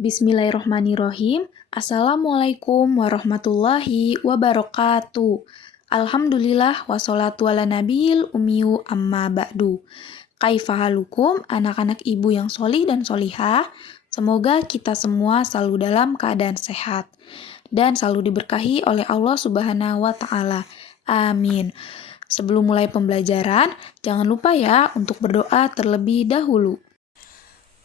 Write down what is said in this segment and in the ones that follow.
Bismillahirrohmanirrohim. Assalamualaikum warahmatullahi wabarakatuh. Alhamdulillah wassalatu ala nabiyil ummiyu amma ba'du. Kaifahalukum anak-anak ibu yang solih dan solihah. Semoga kita semua selalu dalam keadaan sehat dan selalu diberkahi oleh Allah Subhanahu wa Ta'ala. Amin. Sebelum mulai pembelajaran, jangan lupa ya untuk berdoa terlebih dahulu.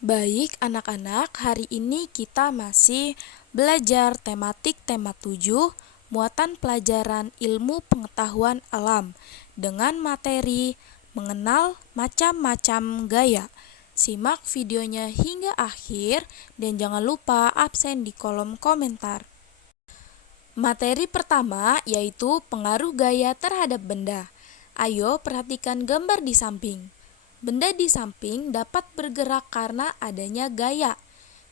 Baik anak-anak, hari ini kita masih belajar tematik tema 7, muatan pelajaran ilmu pengetahuan alam dengan materi mengenal macam-macam gaya. Simak videonya hingga akhir dan jangan lupa absen di kolom komentar. Materi pertama yaitu pengaruh gaya terhadap benda. Ayo perhatikan gambar di samping. Benda di samping dapat bergerak karena adanya gaya.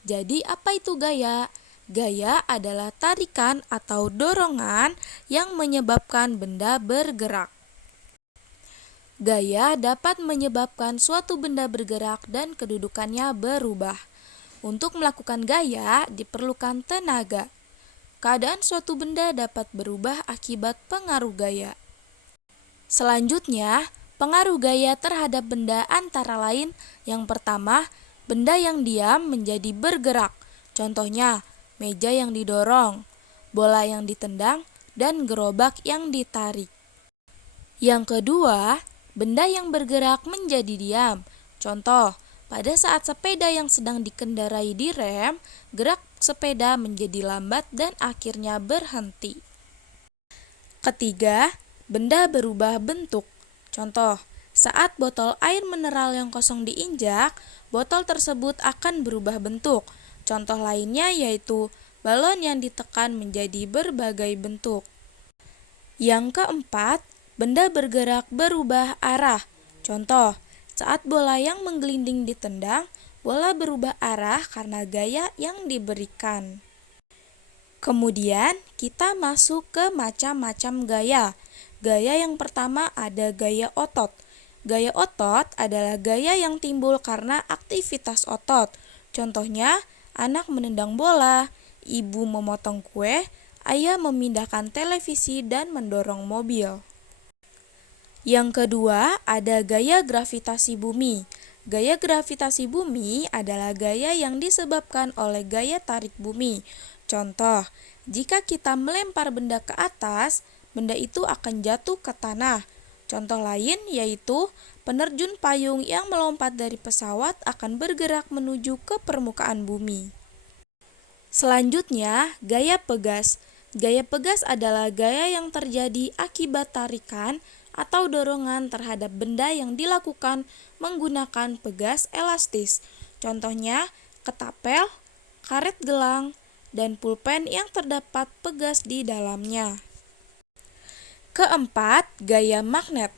Jadi apa itu gaya? Gaya adalah tarikan atau dorongan yang menyebabkan benda bergerak. Gaya dapat menyebabkan suatu benda bergerak dan kedudukannya berubah. Untuk melakukan gaya diperlukan tenaga. Keadaan suatu benda dapat berubah akibat pengaruh gaya. Selanjutnya, pengaruh gaya terhadap benda antara lain yang pertama, benda yang diam menjadi bergerak. Contohnya, meja yang didorong, bola yang ditendang, dan gerobak yang ditarik. Yang kedua, benda yang bergerak menjadi diam. Contoh, pada saat sepeda yang sedang dikendarai direm, gerak sepeda menjadi lambat dan akhirnya berhenti. Ketiga, benda berubah bentuk. Contoh, saat botol air mineral yang kosong diinjak, botol tersebut akan berubah bentuk. Contoh lainnya yaitu balon yang ditekan menjadi berbagai bentuk. Yang keempat, benda bergerak berubah arah. Contoh, saat bola yang menggelinding ditendang, bola berubah arah karena gaya yang diberikan. Kemudian, kita masuk ke macam-macam gaya. Gaya yang pertama ada gaya otot. Gaya otot adalah gaya yang timbul karena aktivitas otot. Contohnya, anak menendang bola, ibu memotong kue, ayah memindahkan televisi dan mendorong mobil. Yang kedua, ada gaya gravitasi bumi. Gaya gravitasi bumi adalah gaya yang disebabkan oleh gaya tarik bumi. Contoh, jika kita melempar benda ke atas, benda itu akan jatuh ke tanah. Contoh lain yaitu penerjun payung yang melompat dari pesawat akan bergerak menuju ke permukaan bumi. Selanjutnya, gaya pegas. Gaya pegas adalah gaya yang terjadi akibat tarikan atau dorongan terhadap benda yang dilakukan menggunakan pegas elastis. Contohnya, ketapel, karet gelang, dan pulpen yang terdapat pegas di dalamnya. Keempat, gaya magnet.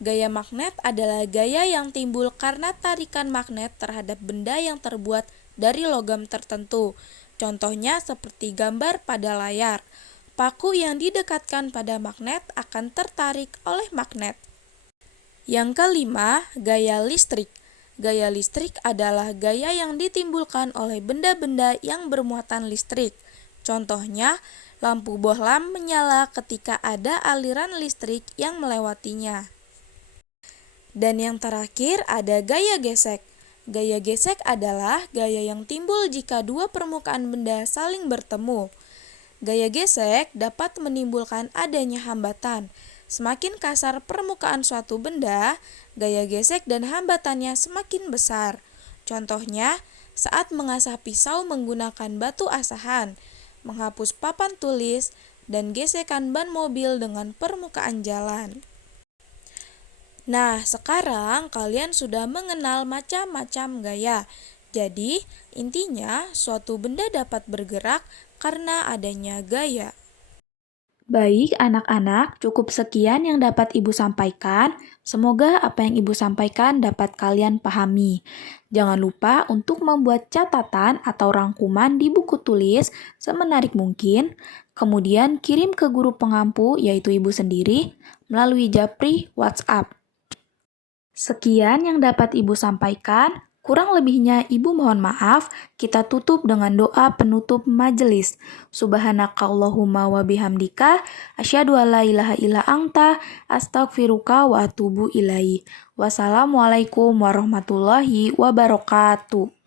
Gaya magnet adalah gaya yang timbul karena tarikan magnet terhadap benda yang terbuat dari logam tertentu. Contohnya seperti gambar pada layar. Paku yang didekatkan pada magnet akan tertarik oleh magnet. Yang kelima, gaya listrik. Gaya listrik adalah gaya yang ditimbulkan oleh benda-benda yang bermuatan listrik. Contohnya, lampu bohlam menyala ketika ada aliran listrik yang melewatinya. Dan yang terakhir ada gaya gesek. Gaya gesek adalah gaya yang timbul jika dua permukaan benda saling bertemu. Gaya gesek dapat menimbulkan adanya hambatan. Semakin kasar permukaan suatu benda, gaya gesek dan hambatannya semakin besar. Contohnya, saat mengasah pisau menggunakan batu asahan, menghapus papan tulis, dan gesekan ban mobil dengan permukaan jalan. Nah, sekarang kalian sudah mengenal macam-macam gaya. Jadi, intinya suatu benda dapat bergerak karena adanya gaya. Baik anak-anak, cukup sekian yang dapat Ibu sampaikan. Semoga apa yang Ibu sampaikan dapat kalian pahami. Jangan lupa untuk membuat catatan atau rangkuman di buku tulis semenarik mungkin. Kemudian kirim ke guru pengampu yaitu Ibu sendiri melalui japri WhatsApp. Sekian yang dapat Ibu sampaikan. Kurang lebihnya Ibu mohon maaf, kita tutup dengan doa penutup majelis. Subhanakallahumma wa bihamdika, asyhadu an la ilaha illa anta, astaghfiruka wa atubu ilaih. Wassalamualaikum warahmatullahi wabarakatuh.